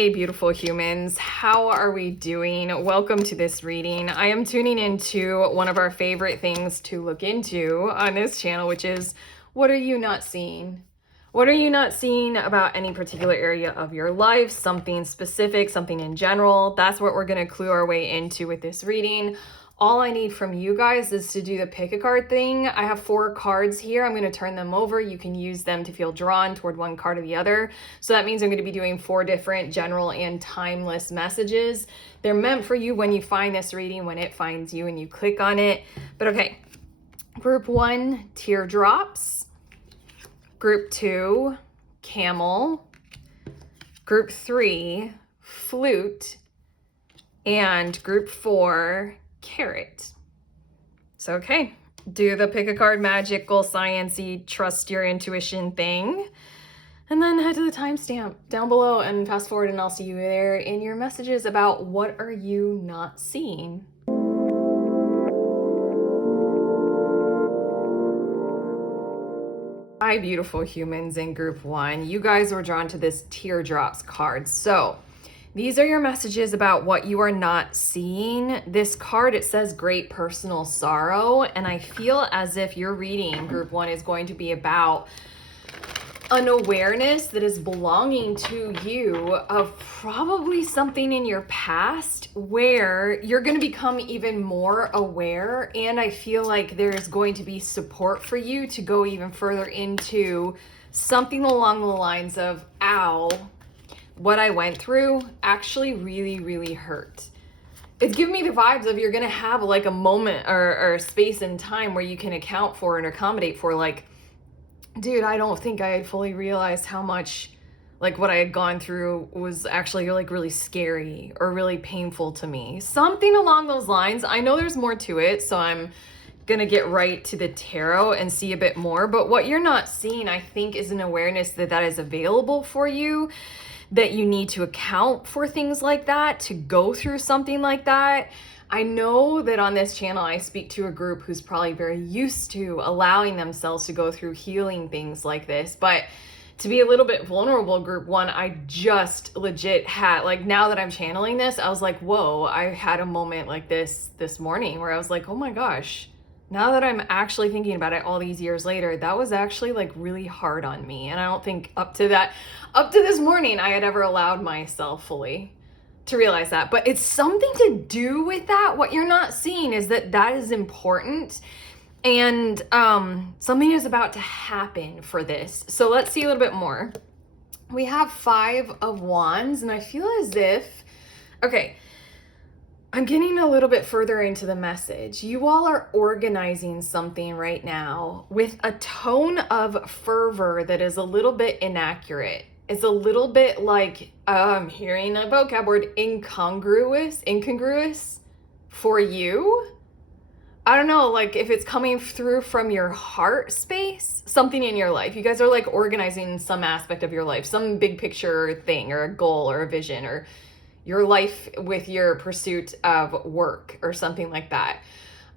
Hey beautiful humans, how are we doing? Welcome to this reading. I am tuning into one of our favorite things to look into on this channel, which is what are you not seeing? What are you not seeing about any particular area of your life? Something specific, something in general. That's what we're going to clue our way into with this reading. All I need from you guys is to do the pick a card thing. I have 4 cards here. I'm going to turn them over. You can use them to feel drawn toward one card or the other. So that means I'm going to be doing 4 different general and timeless messages. They're meant for you when you find this reading, when it finds you and you click on it. But okay, group 1, Teardrops. Group 2, Camel. Group 3, Flute. And group 4, Carrot. So, okay, do the pick a card magical sciencey trust your intuition thing, and then head to the timestamp down below and fast forward, and I'll see you there in your messages about what are you not seeing. Hi beautiful humans in group 1. You guys were drawn to this Teardrops card. So these are your messages about what you are not seeing. This card, it says great personal sorrow, and I feel as if your reading, group 1, is going to be about an awareness that is belonging to you of probably something in your past where you're going to become even more aware, and I feel like there's going to be support for you to go even further into something along the lines of, ow, what I went through actually really hurt. It's giving me the vibes of you're going to have like a moment or space in time where you can account for and accommodate for, like, dude, I don't think I had fully realized how much like what I had gone through was actually like really scary or really painful to me. Something along those lines. I know there's more to it, so I'm gonna get right to the tarot and see a bit more. But what you're not seeing, I think, is an awareness that that is available for you, that you need to account for things like that, to go through something like that. I know that on this channel, I speak to a group who's probably very used to allowing themselves to go through healing things like this, but to be a little bit vulnerable, group 1, I just legit had, like, now that I'm channeling this, I was like, whoa, I had a moment like this morning where I was like, oh my gosh, now that I'm actually thinking about it all these years later, that was actually like really hard on me. And I don't think up to this morning, I had ever allowed myself fully to realize that. But it's something to do with that. What you're not seeing is that that is important, and something is about to happen for this. So let's see a little bit more. We have 5 of Wands, and I feel as if, okay, I'm getting a little bit further into the message. You all are organizing something right now with a tone of fervor that is a little bit inaccurate. It's a little bit like, I'm hearing a vocab word, incongruous for you. I don't know, like if it's coming through from your heart space, something in your life. You guys are like organizing some aspect of your life, some big picture thing or a goal or a vision, or your life with your pursuit of work or something like that.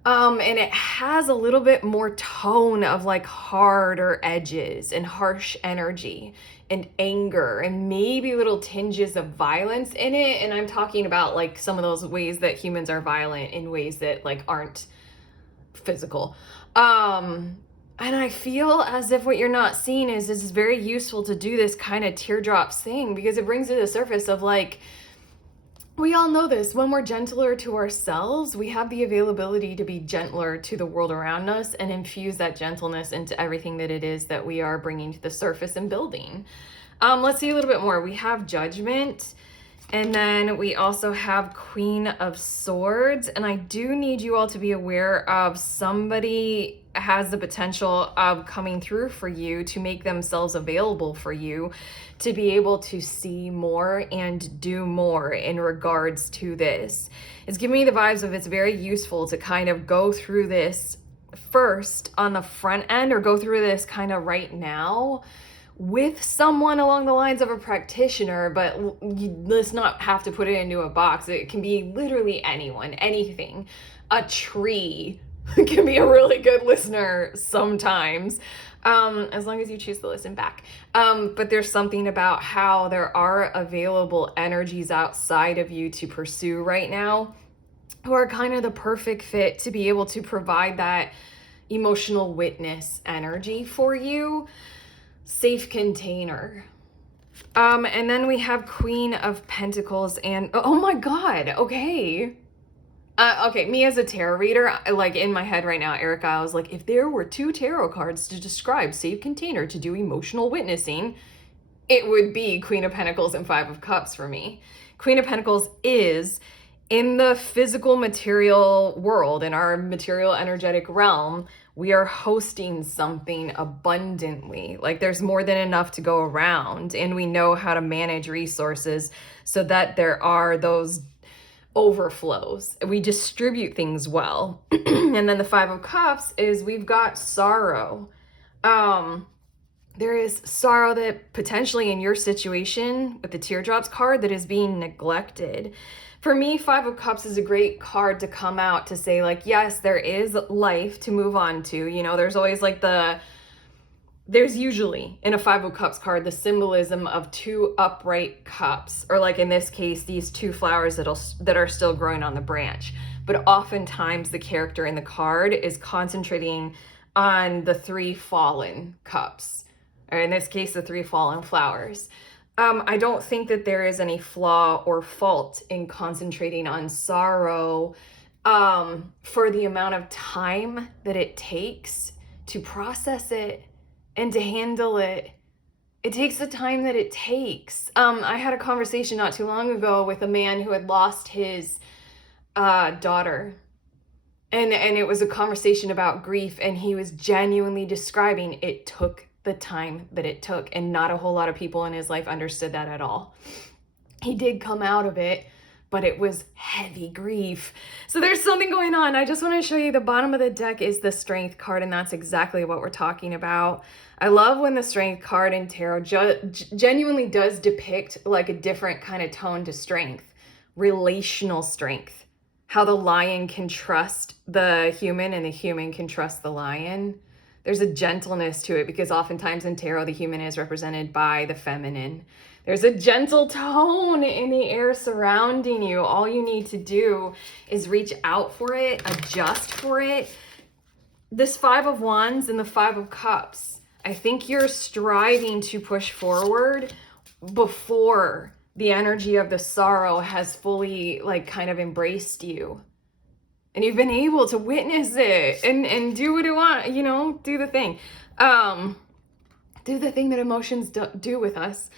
And it has a little bit more tone of like harder edges and harsh energy and anger and maybe little tinges of violence in it. And I'm talking about like some of those ways that humans are violent in ways that like aren't physical. And I feel as if what you're not seeing is this is very useful to do this kind of teardrops thing, because it brings to the surface of like, we all know this, when we're gentler to ourselves, we have the availability to be gentler to the world around us and infuse that gentleness into everything that it is that we are bringing to the surface and building. Let's see a little bit more. We have Judgment, and then we also have Queen of Swords. And I do need you all to be aware of somebody has the potential of coming through for you to make themselves available for you to be able to see more and do more in regards to this. It's giving me the vibes of it's very useful to kind of go through this first on the front end, or go through this kind of right now with someone along the lines of a practitioner, but let's not have to put it into a box. It can be literally anyone, anything, a tree, can be a really good listener sometimes, as long as you choose to listen back. But there's something about how there are available energies outside of you to pursue right now who are kind of the perfect fit to be able to provide that emotional witness energy for you. Safe container. And then we have Queen of Pentacles and, oh my God, okay. Okay, me as a tarot reader, like in my head right now, Erica, I was like, if there were 2 tarot cards to describe safe container to do emotional witnessing, it would be Queen of Pentacles and 5 of Cups for me. Queen of Pentacles is in the physical material world, in our material energetic realm, we are hosting something abundantly. Like there's more than enough to go around, and we know how to manage resources so that there are those overflows. We distribute things well. And then the 5 of Cups is we've got sorrow. There is sorrow that potentially in your situation with the Teardrops card that is being neglected. For me, 5 of Cups is a great card to come out to say, like, yes, there is life to move on to. You know, there's always like there's usually in a 5 of Cups card the symbolism of 2 upright cups, or like in this case, these 2 flowers that are still growing on the branch. But oftentimes the character in the card is concentrating on the 3 fallen cups, or in this case, the 3 fallen flowers. I don't think that there is any flaw or fault in concentrating on sorrow for the amount of time that it takes to process it and to handle it. It takes the time that it takes. I had a conversation not too long ago with a man who had lost his daughter. And it was a conversation about grief, and he was genuinely describing it took the time that it took, and not a whole lot of people in his life understood that at all. He did come out of it, but it was heavy grief. So there's something going on. I just want to show you the bottom of the deck is the Strength card, and that's exactly what we're talking about. I love when the Strength card in tarot genuinely does depict like a different kind of tone to strength, relational strength, how the lion can trust the human and the human can trust the lion. There's a gentleness to it because oftentimes in tarot, the human is represented by the feminine. There's a gentle tone in the air surrounding you. All you need to do is reach out for it, adjust for it. This 5 of Wands and the 5 of Cups, I think you're striving to push forward before the energy of the sorrow has fully like kind of embraced you. And you've been able to witness it and do what you want, you know, do the thing. Do the thing that emotions do with us.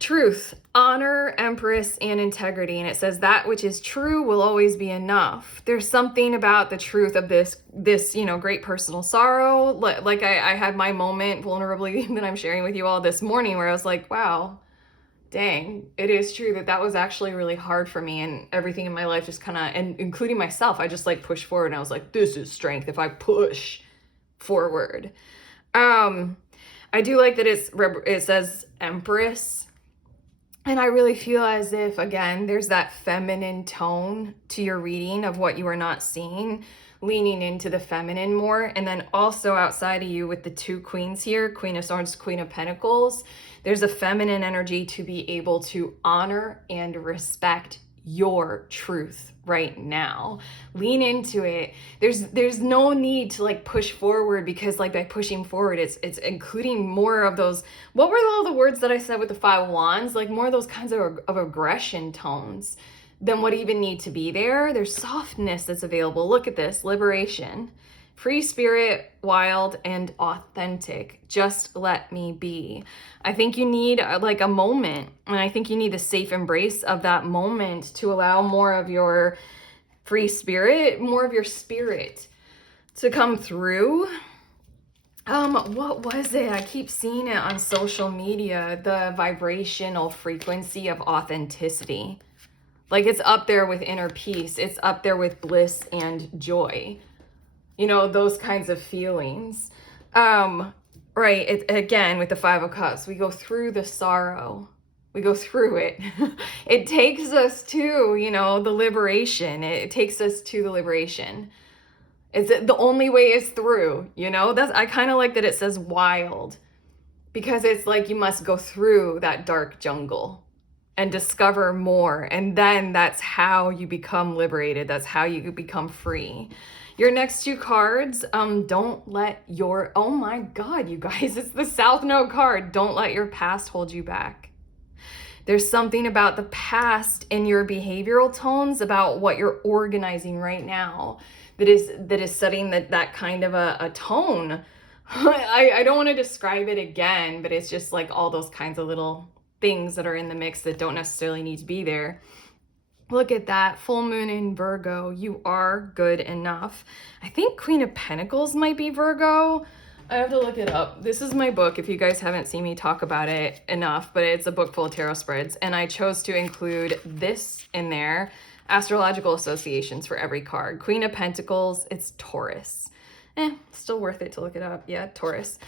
Truth, honor, Empress, and integrity. And it says that which is true will always be enough. There's something about the truth of this, you know, great personal sorrow. Like I had my moment vulnerably that I'm sharing with you all this morning where I was like, wow, dang, it is true that was actually really hard for me, and everything in my life just kind of, and including myself, I just like pushed forward, and I was like, this is strength if I push forward. I do like that it says Empress, and I really feel as if, again, there's that feminine tone to your reading of what you are not seeing, leaning into the feminine more. And then also outside of you with the 2 queens here, Queen of Swords, Queen of Pentacles, there's a feminine energy to be able to honor and respect your truth right now. Lean into it. There's no need to like push forward, because like by pushing forward, it's including more of those, what were all the words that I said with the 5 of Wands? Like more of those kinds of aggression tones than what even need to be there. There's softness that's available. Look at this, liberation, free spirit, wild and authentic. Just let me be. I think you need like a moment, and I think you need the safe embrace of that moment to allow more of your free spirit, more of your spirit to come through. What was it? I keep seeing it on social media, the vibrational frequency of authenticity. Like it's up there with inner peace. It's up there with bliss and joy. You know, those kinds of feelings. Right, again, with the 5 of Cups, we go through the sorrow. We go through it. It takes us to, you know, the liberation. It takes us to the liberation. Is it the only way is through, you know? I kind of like that it says wild, because it's like you must go through that dark jungle and discover more. And then that's how you become liberated. That's how you become free. Your next two cards, don't let your, oh my God, you guys, it's the South Node card. Don't let your past hold you back. There's something about the past in your behavioral tones, about what you're organizing right now, that is setting that kind of a tone. I don't want to describe it again, but it's just like all those kinds of little things that are in the mix that don't necessarily need to be there. Look at that, full moon in Virgo. You are good enough. I think Queen of Pentacles might be Virgo. I have to look it up. This is my book, if you guys haven't seen me talk about it enough, but it's a book full of tarot spreads, and I chose to include this in there, astrological associations for every card. Queen of Pentacles, it's Taurus. Still worth it to look it up. Yeah, Taurus.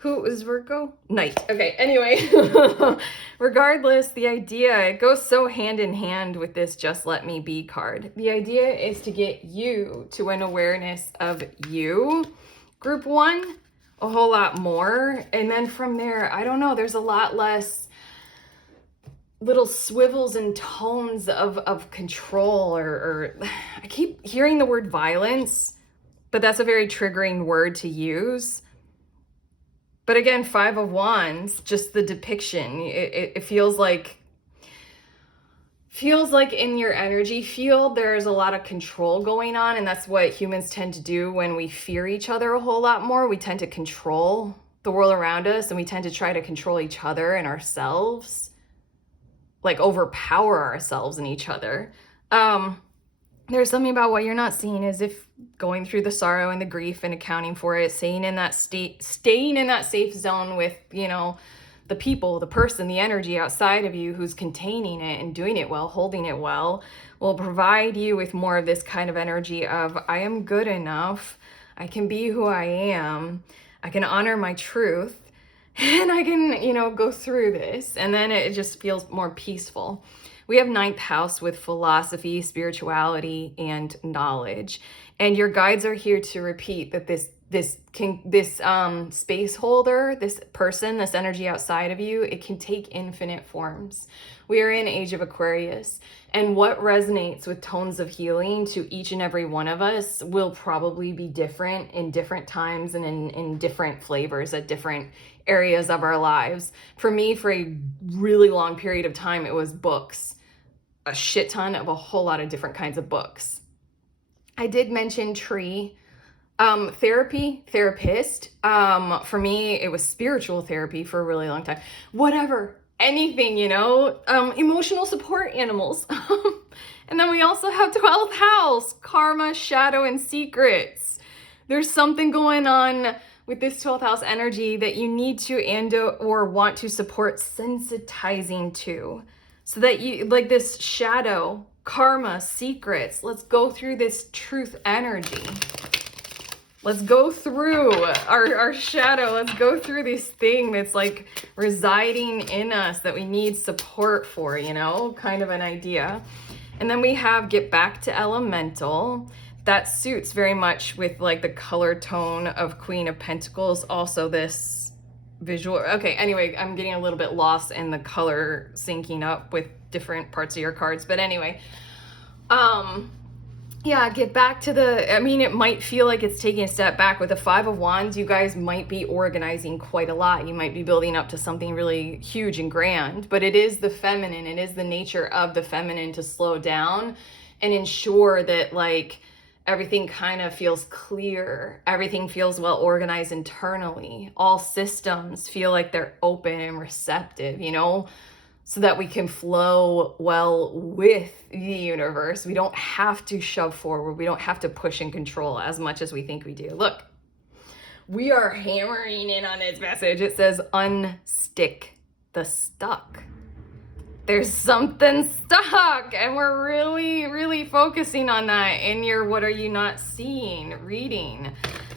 Who is Virgo? Knight. Okay, anyway. Regardless, the idea, it goes so hand in hand with this Just Let Me Be card. The idea is to get you to an awareness of you. Group 1, a whole lot more. And then from there, I don't know, there's a lot less little swivels and tones of control, or I keep hearing the word violence, but that's a very triggering word to use. But again, 5 of Wands, just the depiction, it feels like in your energy field, there's a lot of control going on. And that's what humans tend to do when we fear each other a whole lot more. We tend to control the world around us, and we tend to try to control each other and ourselves, like overpower ourselves and each other. There's something about what you're not seeing, is if going through the sorrow and the grief and accounting for it, staying in that safe zone with, you know, the people, the person, the energy outside of you who's containing it and doing it well, holding it well, will provide you with more of this kind of energy of, I am good enough, I can be who I am, I can honor my truth, and I can, you know, go through this. And then it just feels more peaceful. We have 9th house with philosophy, spirituality, and knowledge. And your guides are here to repeat that this space holder, this person, this energy outside of you, it can take infinite forms. We are in age of Aquarius, and what resonates with tones of healing to each and every one of us will probably be different in different times and in different flavors at different areas of our lives. For me, for a really long period of time, it was books, a shit ton of a whole lot of different kinds of books. I did mention tree. Therapist. For me, it was spiritual therapy for a really long time. Whatever, anything, you know, emotional support animals. And then we also have 12th house, karma, shadow, and secrets. There's something going on with this 12th house energy that you need to or want to support sensitizing to, so that you, like this shadow, karma, secrets, let's go through this truth energy. Let's go through our shadow. Let's go through this thing that's like residing in us that we need support for, you know, kind of an idea. And then we have get back to elemental. That suits very much with like the color tone of Queen of Pentacles. Also this visual. Okay, anyway, I'm getting a little bit lost in the color syncing up with different parts of your cards. But anyway, yeah, get back to I mean, it might feel like it's taking a step back. With the 5 of Wands, you guys might be organizing quite a lot. You might be building up to something really huge and grand, but it is the feminine. It is the nature of the feminine to slow down and ensure that like everything kind of feels clear. Everything feels well organized internally. All systems feel like they're open and receptive, you know, so that we can flow well with the universe. We don't have to shove forward. We don't have to push and control as much as we think we do. Look, we are hammering in on this message. It says unstick the stuck. There's something stuck, and we're really, really focusing on that in your What Are You Not Seeing reading.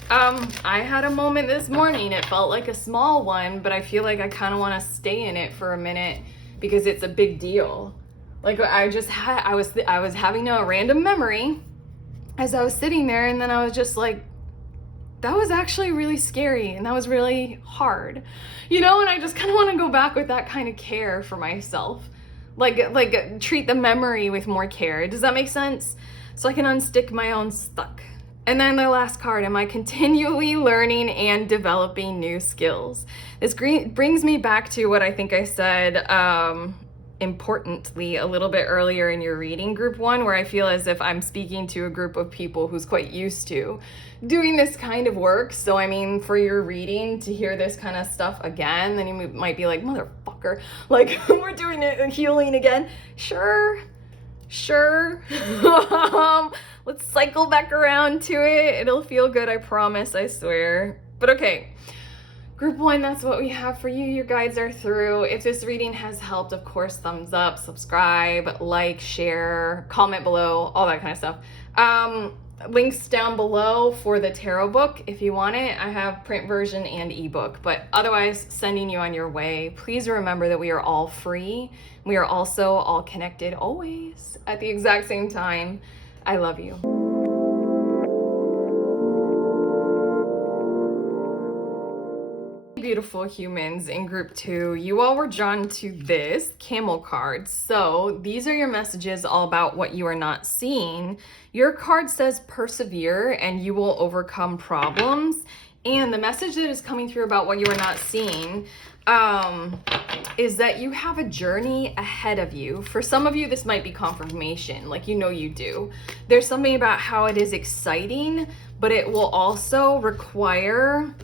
I had a moment this morning. It felt like a small one, but I feel like I kind of want to stay in it for a minute because it's a big deal. Like I was having a random memory as I was sitting there, and then I was just like, that was actually really scary, and that was really hard, you know. And I just kind of want to go back with that kind of care for myself, like treat the memory with more care. Does that make sense? So I can unstick my own stuck. And then the last card, am I continually learning and developing new skills? This brings me back to what I think I said importantly a little bit earlier in your reading, group 1, where I feel as if I'm speaking to a group of people who's quite used to doing this kind of work. So I mean, for your reading to hear this kind of stuff again, then you might be like, motherfucker, like we're doing it, healing again. Sure. Let's cycle back around to it. It'll feel good, I promise, I swear. But okay, group 1, that's what we have for you. Your guides are through. If this reading has helped, of course, thumbs up, subscribe, like, share, comment below, all that kind of stuff. Links down below for the tarot book if you want it. I have print version and ebook, but otherwise sending you on your way. Please remember that we are all free. We are also all connected always at the exact same time. I love you. Beautiful humans in group 2, you all were drawn to this Camel card. So these are your messages all about what you are not seeing. Your card says persevere and you will overcome problems. And the message that is coming through about what you are not seeing is that you have a journey ahead of you. For some of you, this might be confirmation, like you know you do. There's something about how it is exciting, but it will also require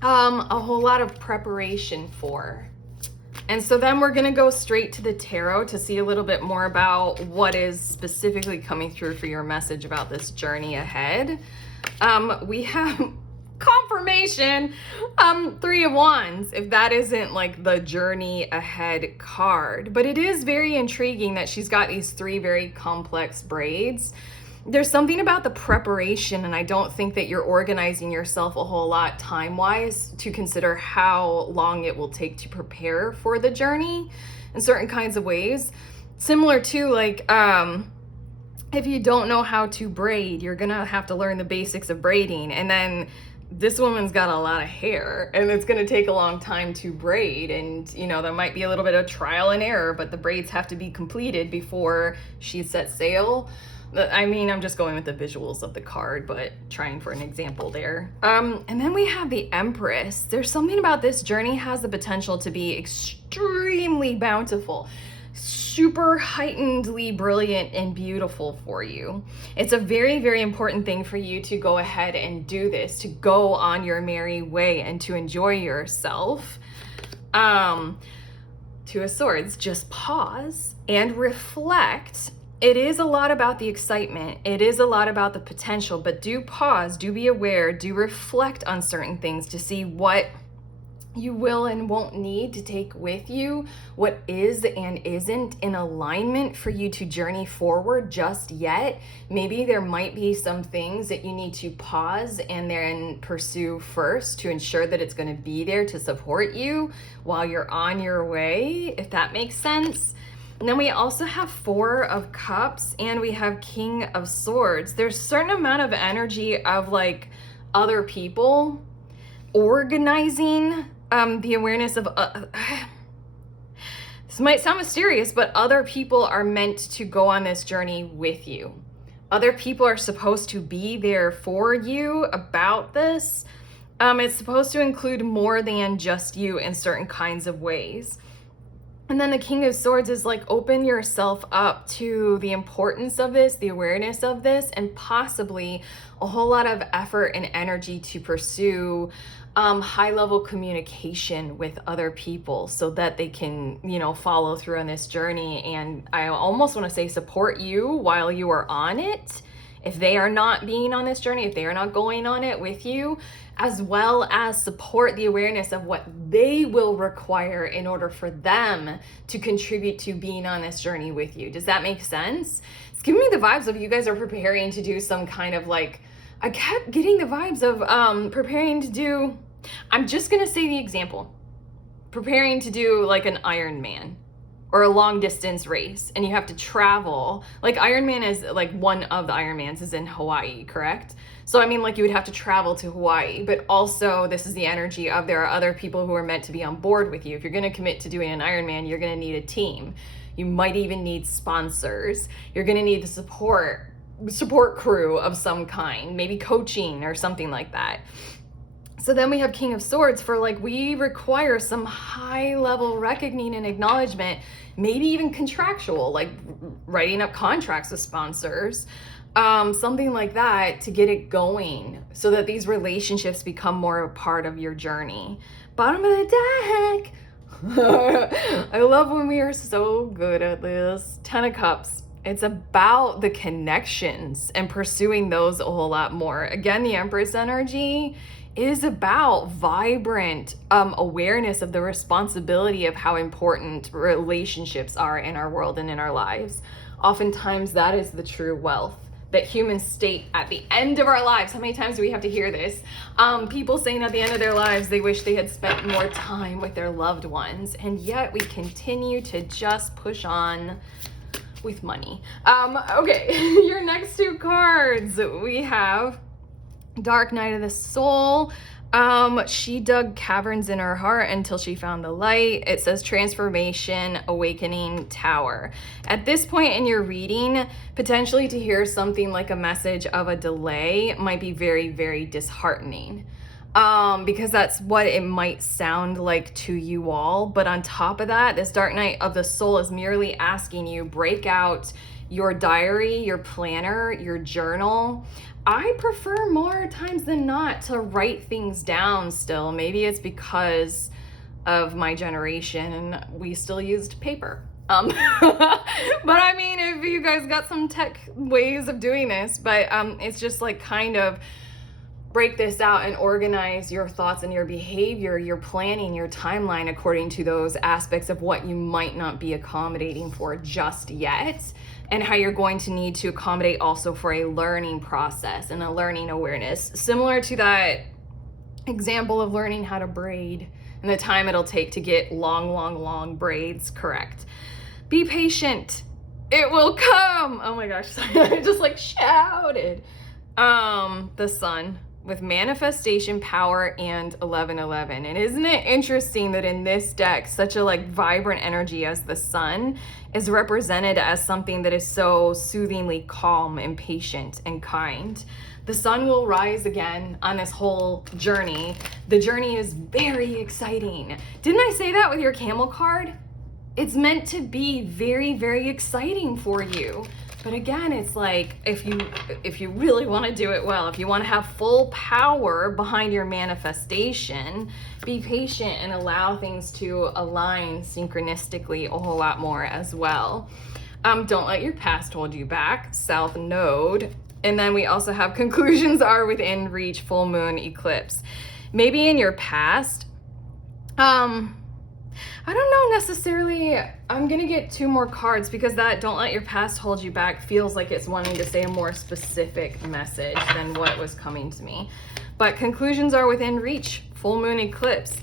a whole lot of preparation for. And so then we're gonna go straight to the tarot to see a little bit more about what is specifically coming through for your message about this journey ahead. We have confirmation, 3 of Wands, if that isn't like the journey ahead card. But it is very intriguing that she's got these 3 very complex braids. There's something about the preparation, and I don't think that you're organizing yourself a whole lot time-wise to consider how long it will take to prepare for the journey in certain kinds of ways. Similar to like, if you don't know how to braid, you're gonna have to learn the basics of braiding, and then this woman's got a lot of hair and it's going to take a long time to braid, and you know there might be a little bit of trial and error, but the braids have to be completed before she sets sail. I mean, I'm just going with the visuals of the card, but trying for an example there. And then we have the Empress. There's something about this journey has the potential to be extremely bountiful, super heightenedly brilliant and beautiful for you. It's a very, very important thing for you to go ahead and do this, to go on your merry way and to enjoy yourself. Two of Swords, just pause and reflect. It is a lot about the excitement. It is a lot about the potential, but do pause, do be aware, do reflect on certain things to see what you will and won't need to take with you, what is and isn't in alignment for you to journey forward just yet. Maybe there might be some things that you need to pause and then pursue first to ensure that it's going to be there to support you while you're on your way, if that makes sense. And then we also have 4 of Cups and we have King of Swords. There's a certain amount of energy of like other people organizing the awareness of, this might sound mysterious, but other people are meant to go on this journey with you. Other people are supposed to be there for you about this. It's supposed to include more than just you in certain kinds of ways. And then the King of Swords is like, open yourself up to the importance of this, the awareness of this, and possibly a whole lot of effort and energy to pursue high-level communication with other people so that they can, you know, follow through on this journey. And I almost want to say support you while you are on it. If they are not being on this journey, if they are not going on it with you, as well as support the awareness of what they will require in order for them to contribute to being on this journey with you. Does that make sense? It's giving me the vibes of you guys are preparing to do some kind of like, I kept getting the vibes of preparing to do, I'm just gonna say the example, preparing to do like an Iron Man or a long distance race and you have to travel. Like Iron Man is like one of the Iron Mans is in Hawaii, correct? So I mean, like, you would have to travel to Hawaii, but also this is the energy of there are other people who are meant to be on board with you. If you're going to commit to doing an Ironman, you're going to need a team. You might even need sponsors. You're going to need the support crew of some kind, maybe coaching or something like that. So then we have King of Swords for like, we require some high level recognition and acknowledgement, maybe even contractual, like writing up contracts with sponsors. Something like that to get it going so that these relationships become more a part of your journey. Bottom of the deck. I love when we are so good at this. 10 of Cups. It's about the connections and pursuing those a whole lot more. Again, the Empress energy is about vibrant awareness of the responsibility of how important relationships are in our world and in our lives. Oftentimes that is the true wealth that humans state at the end of our lives. How many times do we have to hear this? People saying at the end of their lives they wish they had spent more time with their loved ones, and yet we continue to just push on with money. Okay, your next two cards, we have Dark Night of the Soul. She dug caverns in her heart until she found the light. It says transformation, awakening, tower. At this point in your reading, potentially to hear something like a message of a delay might be very, very disheartening. Because that's what it might sound like to you all. But on top of that, this Dark Night of the Soul is merely asking you, break out your diary, your planner, your journal. I prefer more times than not to write things down still. Maybe it's because of my generation, we still used paper. But I mean, if you guys got some tech ways of doing this, but it's just like kind of break this out and organize your thoughts and your behavior, your planning, your timeline according to those aspects of what you might not be accommodating for just yet, and how you're going to need to accommodate also for a learning process and a learning awareness. Similar to that example of learning how to braid and the time it'll take to get long braids correct. Be patient. It will come. Oh my gosh, I just like shouted. The Sun with manifestation power and 1111. And isn't it interesting that in this deck, such a like vibrant energy as the Sun is represented as something that is so soothingly calm and patient and kind. The Sun will rise again on this whole journey. The journey is very exciting. Didn't I say that with your Camel card? It's meant to be very, very exciting for you. But again, it's like, if you really want to do it well, if you want to have full power behind your manifestation, be patient and allow things to align synchronistically a whole lot more as well. Don't let your past hold you back, South Node. And then we also have conclusions are within reach, full moon, eclipse. Maybe in your past, I don't know necessarily. I'm gonna get two more cards because that don't let your past hold you back feels like it's wanting to say a more specific message than what was coming to me. But conclusions are within reach, full moon, eclipse.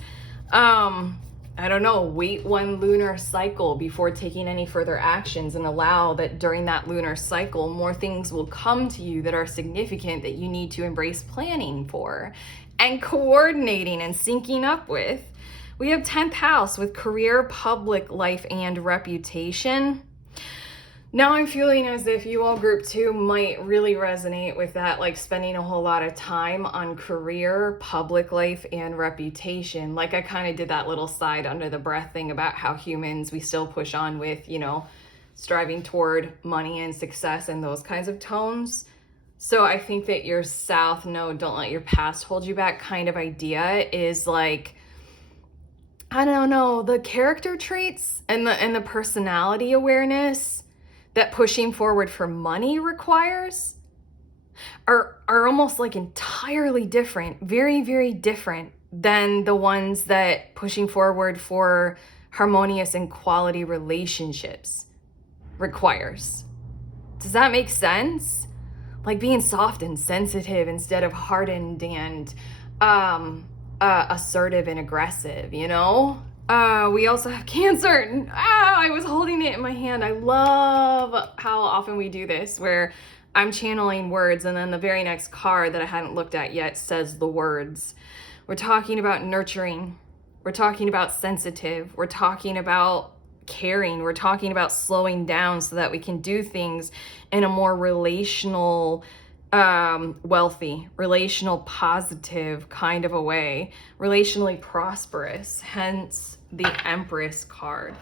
I don't know, wait one lunar cycle before taking any further actions and allow that during that lunar cycle, more things will come to you that are significant that you need to embrace planning for and coordinating and syncing up with. We have 10th house with career, public life, and reputation. Now I'm feeling as if you all group 2 might really resonate with that, like spending a whole lot of time on career, public life, and reputation. Like I kind of did that little side under the breath thing about how humans, we still push on with, you know, striving toward money and success and those kinds of tones. So I think that your South Node, don't let your past hold you back kind of idea is like, I don't know, the character traits and the personality awareness that pushing forward for money requires are almost like entirely different, very, very different than the ones that pushing forward for harmonious and quality relationships requires. Does that make sense? Like being soft and sensitive instead of hardened and assertive and aggressive, you know? We also have Cancer. I was holding it in my hand. I love how often we do this, where I'm channeling words and then the very next card that I hadn't looked at yet says the words. We're talking about nurturing. We're talking about sensitive. We're talking about caring. We're talking about slowing down so that we can do things in a more relational, wealthy, relational, positive kind of a way, relationally prosperous, hence the Empress card.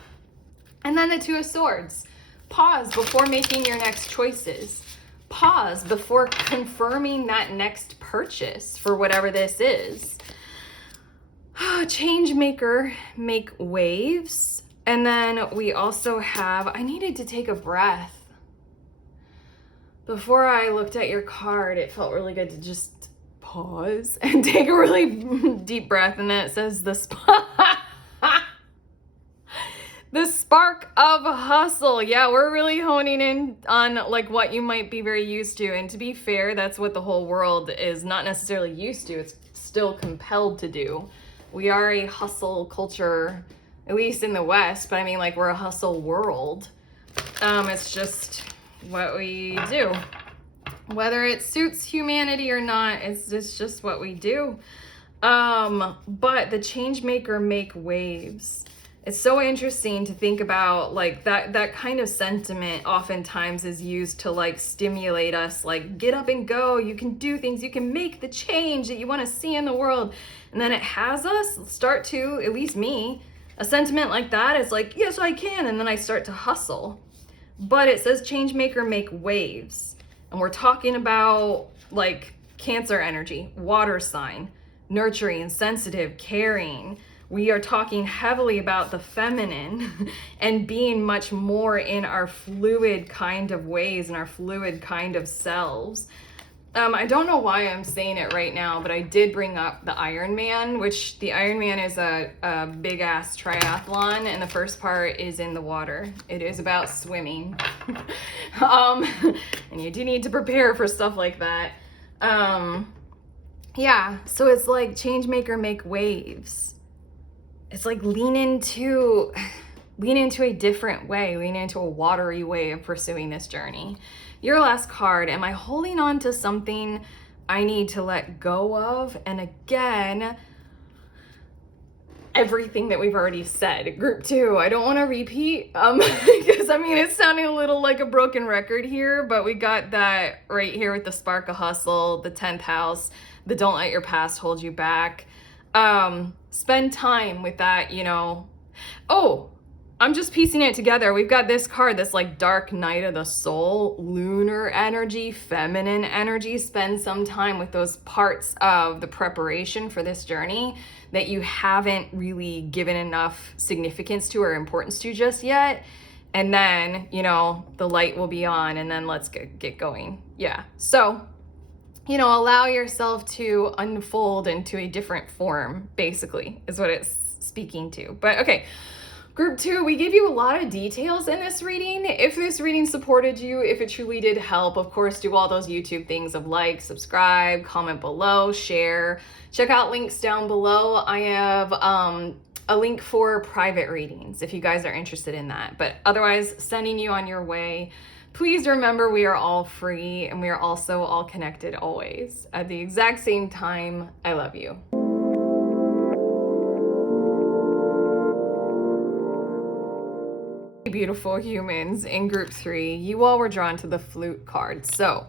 And then the Two of Swords. Pause before making your next choices. Pause before confirming that next purchase for whatever this is. Change maker, make waves. And then we also have, I needed to take a breath. Before I looked at your card, it felt really good to just pause and take a really deep breath. And then it says the spark of hustle. Yeah, we're really honing in on like what you might be very used to. And to be fair, that's what the whole world is not necessarily used to. It's still compelled to do. We are a hustle culture, at least in the West, but I mean, like, we're a hustle world. It's just what we do. Whether it suits humanity or not, it's just what we do. But the change maker make waves. It's so interesting to think about, like, that kind of sentiment oftentimes is used to like stimulate us, like, get up and go, you can do things, you can make the change that you want to see in the world. And then it has us start to, at least me, a sentiment like that is like, yes, I can. And then I start to hustle. But it says change maker make waves. And we're talking about like Cancer energy, water sign, nurturing, sensitive, caring. We are talking heavily about the feminine and being much more in our fluid kind of ways and our fluid kind of selves. I don't know why I'm saying it right now, but I did bring up the Ironman, which the Ironman is a big ass triathlon, and the first part is in the water. It is about swimming. And you do need to prepare for stuff like that. Yeah, so it's like change maker make waves. It's like lean into a different way, lean into a watery way of pursuing this journey. Your last card, am I holding on to something I need to let go of? And again, everything that we've already said. Group 2, I don't want to repeat, because I mean, it's sounding a little like a broken record here, but we got that right here with the spark of hustle, the 10th house, the don't let your past hold you back. Spend time with that, you know. Oh, I'm just piecing it together. We've got this card that's like dark night of the soul, lunar energy, feminine energy. Spend some time with those parts of the preparation for this journey that you haven't really given enough significance to or importance to just yet. And then, you know, the light will be on and then let's get going. Yeah. So, you know, allow yourself to unfold into a different form, basically, is what it's speaking to. But okay. Group 2, we give you a lot of details in this reading. If this reading supported you, if it truly did help, of course, do all those YouTube things of like, subscribe, comment below, share. Check out links down below. I have a link for private readings if you guys are interested in that. But otherwise, sending you on your way. Please remember we are all free and we are also all connected always. At the exact same time, I love you. Beautiful humans in group 3, you all were drawn to the Flute card. So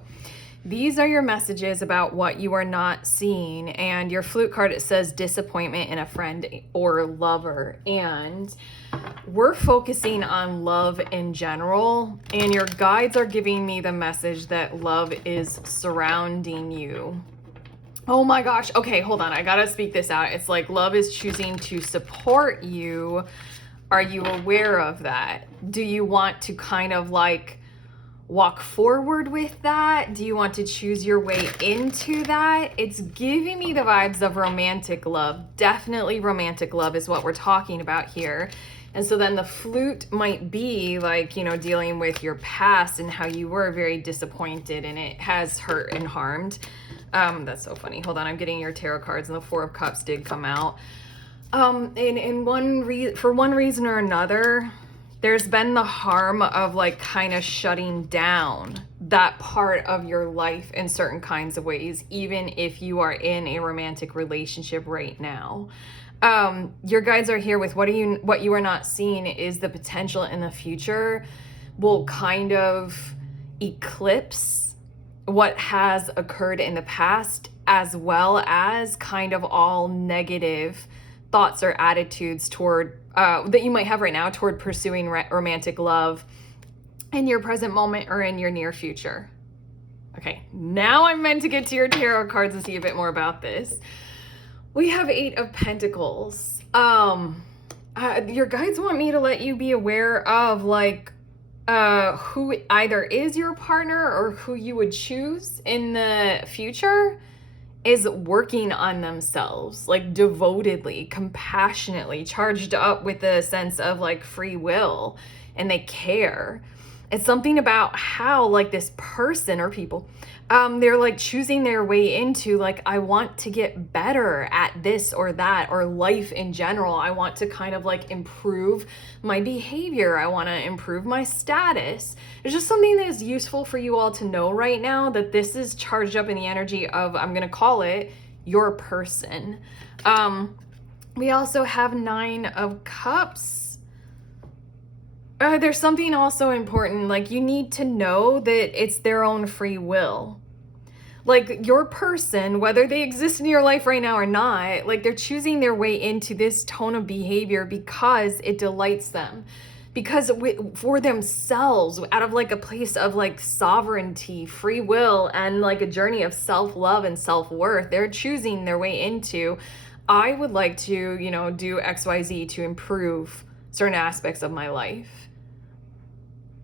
these are your messages about what you are not seeing, and your Flute card, it says disappointment in a friend or lover, and we're focusing on love in general, and your guides are giving me the message that love is surrounding you. Oh my gosh. Okay, hold on, I gotta speak this out. It's like love is choosing to support you. Are you aware of that? Do you want to kind of like walk forward with that? Do you want to choose your way into that? It's giving me the vibes of romantic love. Definitely romantic love is what we're talking about here. And so then the Flute might be like, you know, dealing with your past and how you were very disappointed and it has hurt and harmed. That's so funny. Hold on, I'm getting your tarot cards and the 4 of Cups did come out. For one reason or another, there's been the harm of like kind of shutting down that part of your life in certain kinds of ways, even if you are in a romantic relationship right now. Your guides are here with what you are not seeing is the potential in the future will kind of eclipse what has occurred in the past, as well as kind of all negative thoughts or attitudes toward that you might have right now toward pursuing romantic love in your present moment or in your near future. Okay, now I'm meant to get to your tarot cards and see a bit more about this. We have 8 of Pentacles. Your guides want me to let you be aware of like who either is your partner or who you would choose in the future is working on themselves, like devotedly, compassionately, charged up with a sense of like free will, and they care. It's something about how like this person or people, they're like choosing their way into like, I want to get better at this or that, or life in general. I want to kind of like improve my behavior. I want to improve my status. It's just something that is useful for you all to know right now, that this is charged up in the energy of, I'm going to call it your person. We also have 9 of Cups. There's something also important, like you need to know that it's their own free will. Like your person, whether they exist in your life right now or not, like they're choosing their way into this tone of behavior because it delights them. Because for themselves, out of like a place of like sovereignty, free will, and like a journey of self-love and self-worth, they're choosing their way into, I would like to, you know, do XYZ to improve certain aspects of my life.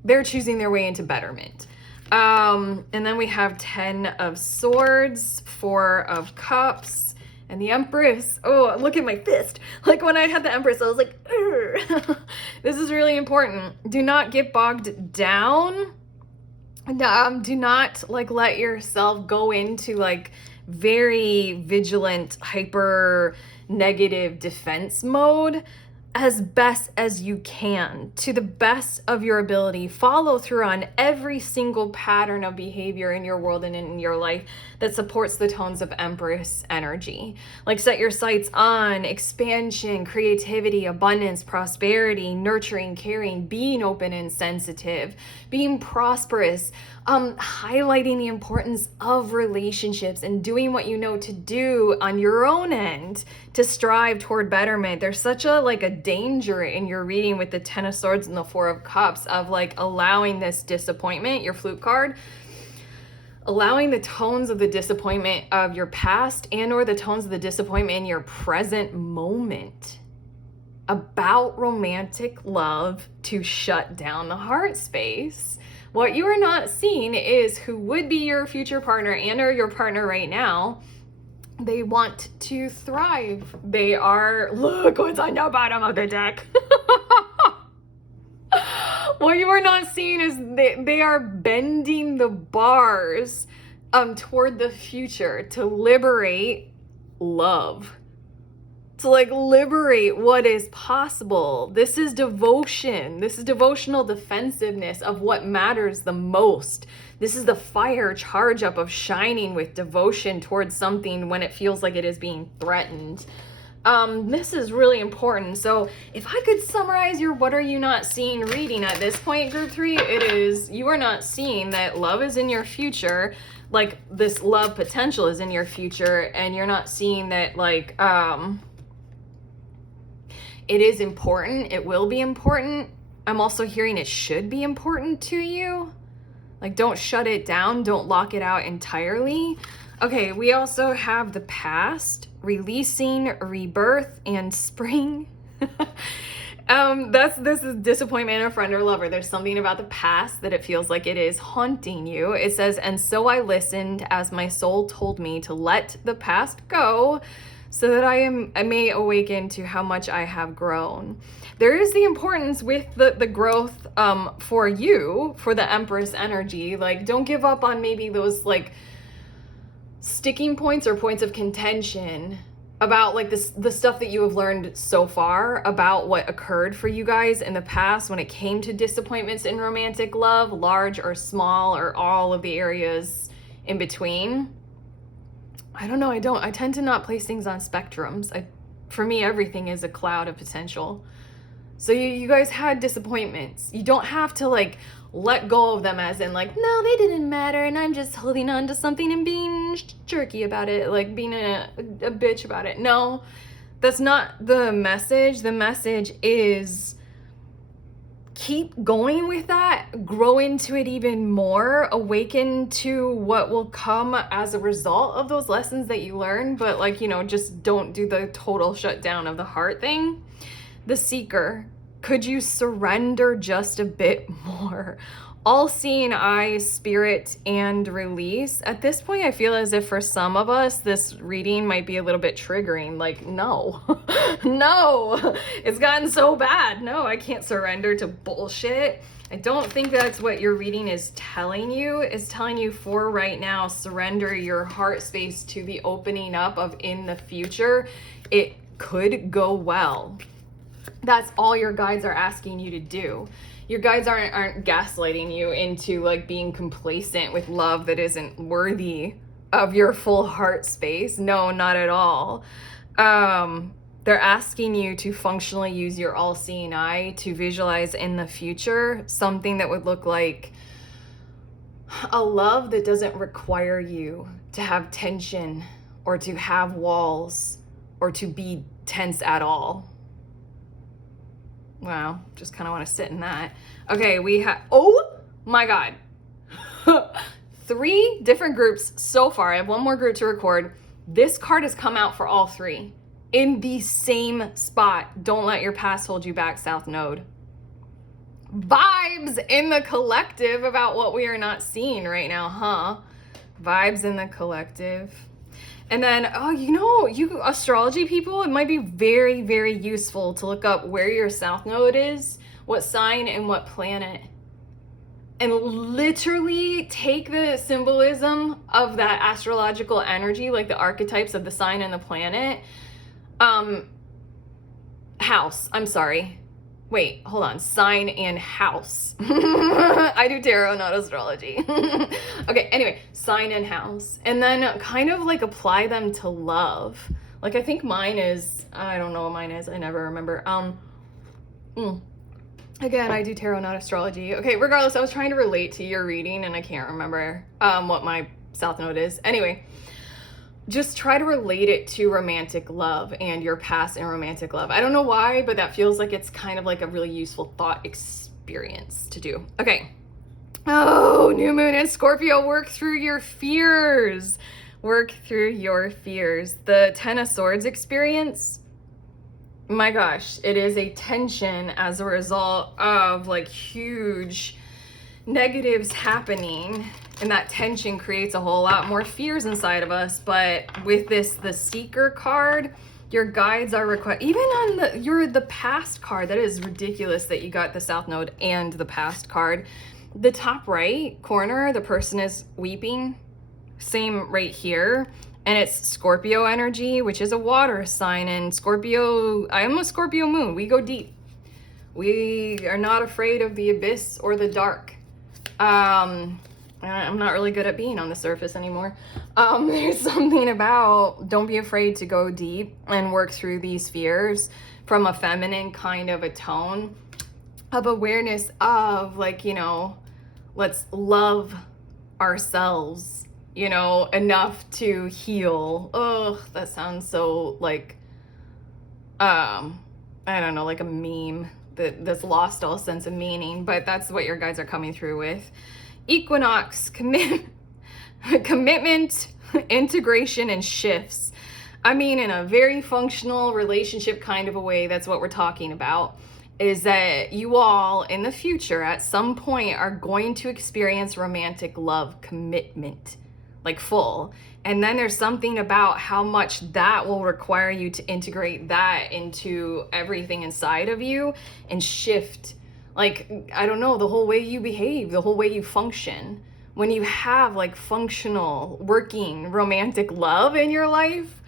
They're choosing their way into betterment. And then we have 10 of Swords, 4 of Cups, and the Empress. Oh, look at my fist. Like when I had the Empress, I was like, this is really important. Do not get bogged down. Do not like let yourself go into like very vigilant, hyper negative defense mode. As best as you can, to the best of your ability, follow through on every single pattern of behavior in your world and in your life that supports the tones of Empress energy. Like set your sights on expansion, creativity, abundance, prosperity, nurturing, caring, being open and sensitive, being prosperous, highlighting the importance of relationships and doing what you know to do on your own end to strive toward betterment. There's such a danger in your reading with the 10 of Swords and the 4 of Cups of like allowing this disappointment, your Flute card, allowing the tones of the disappointment of your past and or the tones of the disappointment in your present moment about romantic love to shut down the heart space. What you are not seeing is who would be your future partner and or your partner right now. They want to thrive. They are, look what's on the bottom of the deck. What you are not seeing is they are bending the bars toward the future to liberate love. To like liberate what is possible. This is devotion. This is devotional defensiveness of what matters the most. This is the fire charge up of shining with devotion towards something when it feels like it is being threatened. This is really important. So if I could summarize your what are you not seeing reading at this point, group 3, it is you are not seeing that love is in your future. Like this love potential is in your future, and you're not seeing that like, it is important. It will be important. I'm also hearing it should be important to you. Like, don't shut it down. Don't lock it out entirely. Okay, we also have the past, releasing, rebirth, and spring. This is disappointment in a friend or lover. There's something about the past that it feels like it is haunting you. It says, and so I listened as my soul told me to let the past go, so that I may awaken to how much I have grown. There is the importance with the growth for you, for the Empress energy. Like, don't give up on maybe those like sticking points or points of contention about like this, the stuff that you have learned so far about what occurred for you guys in the past when it came to disappointments in romantic love, large or small, or all of the areas in between. I don't know. I tend to not place things on spectrums. For me, everything is a cloud of potential. So you guys had disappointments. You don't have to like let go of them as in like, no, they didn't matter and I'm just holding on to something and being jerky about it, like being a bitch about it. No, that's not the message. The message is keep going with that, grow into it even more, awaken to what will come as a result of those lessons that you learn, but like, you know, just don't do the total shutdown of the heart thing. The seeker, could you surrender just a bit more? All-seeing eye, spirit, and release. At this point, I feel as if for some of us, this reading might be a little bit triggering. Like, no, no, it's gotten so bad. No, I can't surrender to bullshit. I don't think that's what your reading is telling you. It's telling you for right now, surrender your heart space to the opening up of in the future. It could go well. That's all your guides are asking you to do. Your guides aren't gaslighting you into like being complacent with love that isn't worthy of your full heart space. No, not at all. They're asking you to functionally use your all-seeing eye to visualize in the future something that would look like a love that doesn't require you to have tension or to have walls or to be tense at all. Wow, just kind of want to sit in that. Okay, we have, oh my God. 3 different groups so far. I have 1 more group to record. This card has come out for all 3 in the same spot. Don't let your past hold you back, South Node. Vibes in the collective about what we are not seeing right now, huh? Vibes in the collective. And then, oh, you know, you astrology people, it might be very, very useful to look up where your South Node is, what sign and what planet. And literally take the symbolism of that astrological energy, like the archetypes of the sign and the planet. House, I'm sorry. Wait, hold on. Sign and house. I do tarot, not astrology. Okay, anyway, sign and house. And then kind of like apply them to love. Like I think mine is, I don't know what mine is. I never remember. Again, I do tarot, not astrology. Okay, regardless, I was trying to relate to your reading and I can't remember what my South Node is. Anyway, just try to relate it to romantic love and your past in romantic love. I don't know why, but that feels like it's kind of like a really useful thought experience to do. Okay. Oh, new moon in Scorpio, work through your fears. Work through your fears. The 10 of Swords experience, my gosh, it is a tension as a result of like huge negatives happening. And that tension creates a whole lot more fears inside of us. But with this, the Seeker card, your guides are required. Even on the past card, that is ridiculous that you got the South Node and the past card. The top right corner, the person is weeping. Same right here. And it's Scorpio energy, which is a water sign. And Scorpio, I am a Scorpio moon. We go deep. We are not afraid of the abyss or the dark. I'm not really good at being on the surface anymore. There's something about don't be afraid to go deep and work through these fears from a feminine kind of a tone of awareness of like, you know, let's love ourselves, you know, enough to heal. Ugh, that sounds so like, I don't know, like a meme that's lost all sense of meaning, but that's what your guides are coming through with. Equinox, commitment, integration, and shifts. I mean, in a very functional relationship kind of a way, that's what we're talking about, is that you all in the future at some point are going to experience romantic love commitment, like full. And then there's something about how much that will require you to integrate that into everything inside of you and shift. Like, I don't know, the whole way you behave, the whole way you function. When you have like functional, working, romantic love in your life,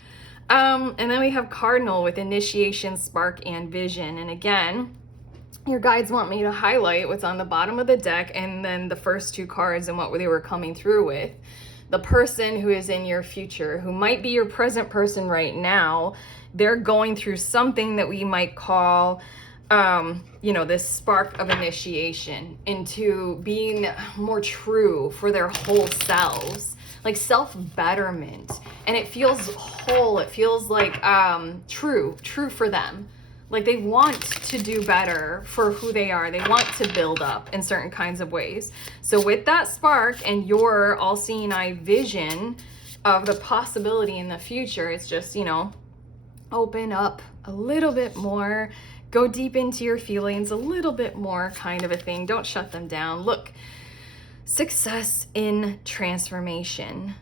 And then we have Cardinal with Initiation, Spark, and Vision. And again, your guides want me to highlight what's on the bottom of the deck and then the first two cards and what they were coming through with. The person who is in your future, who might be your present person right now, they're going through something that we might call, this spark of initiation into being more true for their whole selves, like self-betterment. And it feels whole. It feels like true for them. Like they want to do better for who they are. They want to build up in certain kinds of ways. So with that spark and your all-seeing eye vision of the possibility in the future, it's just, open up a little bit more, go deep into your feelings a little bit more, kind of a thing. Don't shut them down. Look, success in transformation.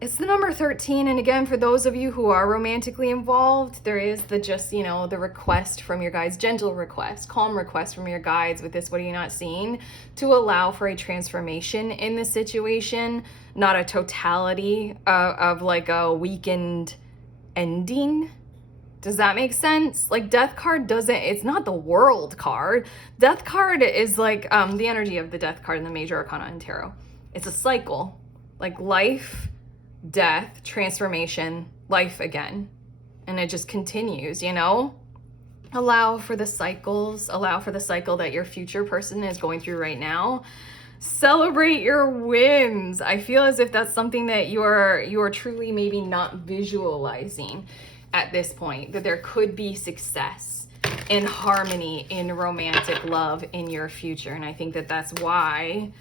It's the number 13. And again, for those of you who are romantically involved, there is the request from your guides, gentle request, calm request from your guides with this, what are you not seeing, to allow for a transformation in the situation, not a totality of like a weakened ending. Does that make sense? Like Death card it's not the World card. Death card is like the energy of the Death card in the Major Arcana in Tarot. It's a cycle, like life, death, transformation, life again. And it just continues, Allow for the cycles, allow for the cycle that your future person is going through right now. Celebrate your wins. I feel as if that's something that you are truly maybe not visualizing at this point, that there could be success and harmony in romantic love in your future. And I think that that's why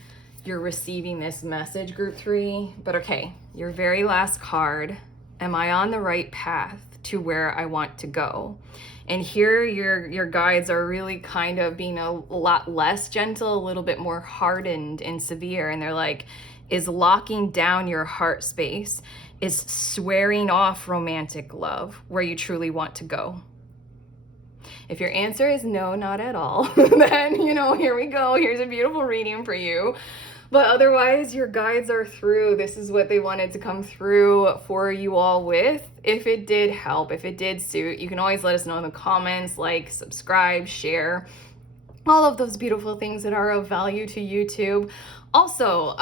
you're receiving this message, group 3. But okay, your very last card, am I on the right path to where I want to go? And here your guides are really kind of being a lot less gentle, a little bit more hardened and severe. And they're like, is locking down your heart space, is swearing off romantic love where you truly want to go. If your answer is no, not at all, then, here we go. Here's a beautiful reading for you. But otherwise, your guides are through. This is what they wanted to come through for you all with. If it did help, if it did suit, you can always let us know in the comments, like, subscribe, share, all of those beautiful things that are of value to YouTube. Also,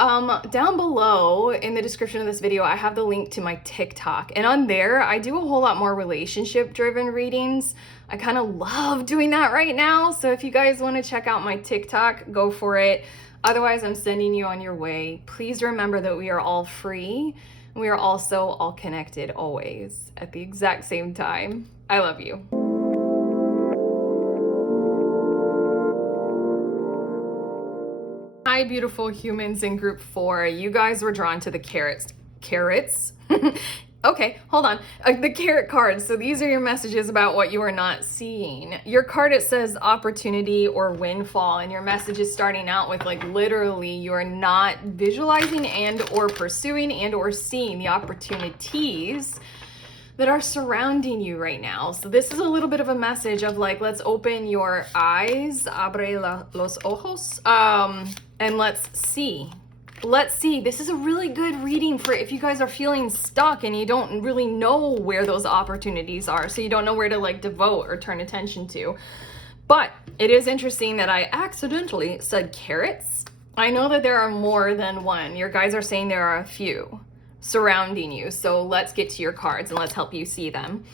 down below in the description of this video, I have the link to my TikTok. And on there, I do a whole lot more relationship-driven readings. I kind of love doing that right now. So if you guys want to check out my TikTok, go for it. Otherwise, I'm sending you on your way. Please remember that we are all free. And we are also all connected always at the exact same time. I love you. Hi, beautiful humans in group 4. You guys were drawn to the carrots. Okay, hold on. The carrot cards. So these are your messages about what you are not seeing. Your card, it says opportunity or windfall, and your message is starting out with like literally you are not visualizing and or pursuing and or seeing the opportunities that are surrounding you right now. So this is a little bit of a message of like, let's open your eyes, abre los ojos, and let's see. Let's see. This is a really good reading for if you guys are feeling stuck and you don't really know where those opportunities are. So you don't know where to like devote or turn attention to. But it is interesting that I accidentally said carrots. I know that there are more than one. Your guys are saying there are a few surrounding you. So let's get to your cards and let's help you see them.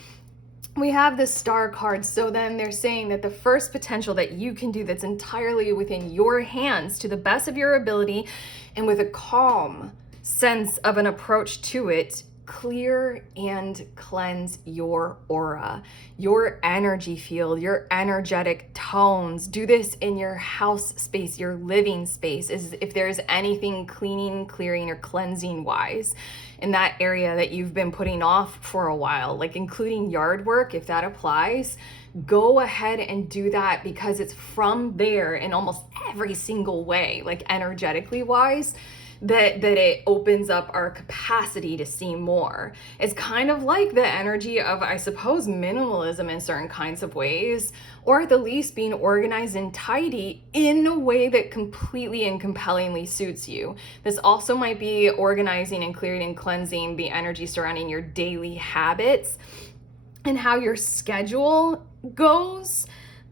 We have the star card. So then they're saying that the first potential that you can do that's entirely within your hands to the best of your ability and with a calm sense of an approach to it, clear and cleanse your aura, your energy field, your energetic tones. Do this in your house space, your living space, as if there's anything cleaning, clearing, or cleansing wise in that area that you've been putting off for a while, like including yard work, if that applies. Go ahead and do that because it's from there in almost every single way, like energetically wise, that it opens up our capacity to see more. It's kind of like the energy of, I suppose, minimalism in certain kinds of ways, or at the least being organized and tidy in a way that completely and compellingly suits you. This also might be organizing and clearing and cleansing the energy surrounding your daily habits and how your schedule goes.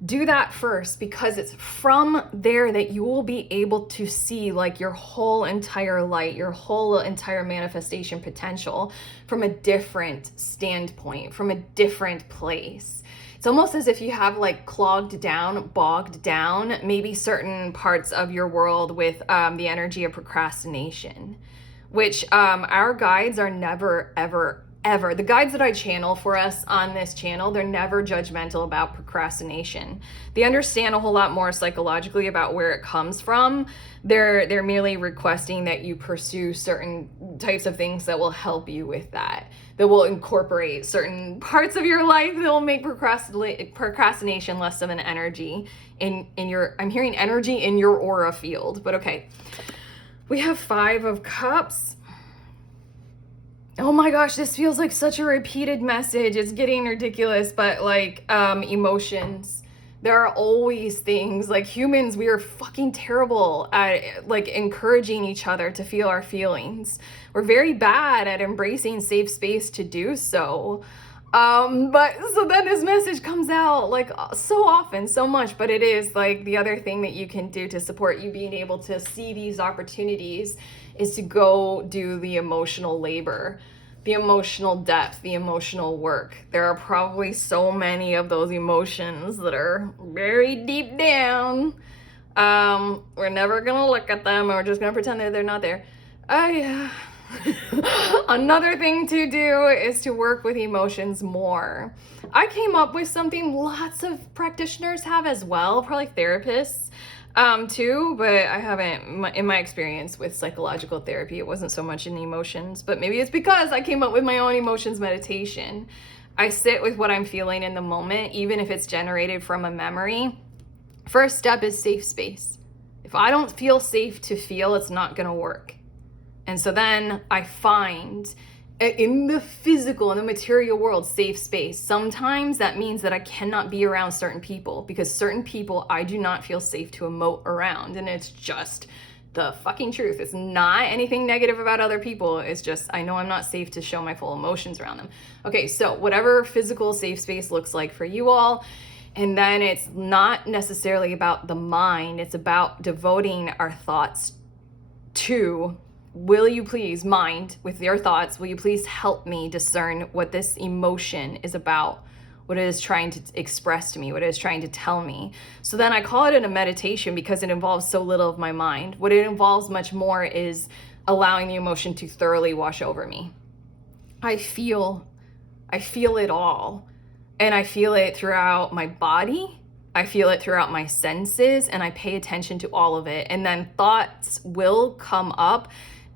Do that first, because it's from there that you will be able to see like your whole entire light, your whole entire manifestation potential from a different standpoint, from a different place. It's almost as if you have like bogged down, maybe certain parts of your world with the energy of procrastination, which our guides are never, ever. The guides that I channel for us on this channel, they're never judgmental about procrastination. They understand a whole lot more psychologically about where it comes from. They're merely requesting that you pursue certain types of things that will help you with that will incorporate certain parts of your life that will make procrastination less of an energy in your, I'm hearing energy in your aura field, but okay. We have 5 of Cups. Oh my gosh, this feels like such a repeated message. It's getting ridiculous, but like emotions. There are always things, like humans, we are fucking terrible at like encouraging each other to feel our feelings. We're very bad at embracing safe space to do so. But so then this message comes out like so often, so much, but it is like the other thing that you can do to support you being able to see these opportunities is to go do the emotional labor, the emotional depth, the emotional work. There are probably so many of those emotions that are very deep down. We're never gonna look at them, and we're just gonna pretend that they're not there. Another thing to do is to work with emotions more. I came up with something lots of practitioners have as well, probably therapists too, but I haven't, in my experience with psychological therapy, it wasn't so much in emotions, but maybe it's because I came up with my own emotions meditation. I sit with what I'm feeling in the moment, even if it's generated from a memory. First step is safe space. If I don't feel safe to feel, it's not gonna work. And so then I find in the physical, in the material world, safe space. Sometimes that means that I cannot be around certain people, because certain people I do not feel safe to emote around. And it's just the fucking truth. It's not anything negative about other people. It's just, I know I'm not safe to show my full emotions around them. Okay, so whatever physical safe space looks like for you all. And then it's not necessarily about the mind. It's about devoting our thoughts to, will you please, mind, with your thoughts, will you please help me discern what this emotion is about, what it is trying to express to me, what it is trying to tell me. So then I call it a meditation because it involves so little of my mind. What it involves much more is allowing the emotion to thoroughly wash over me. I feel it all. And I feel it throughout my body. I feel it throughout my senses, and I pay attention to all of it. And then thoughts will come up.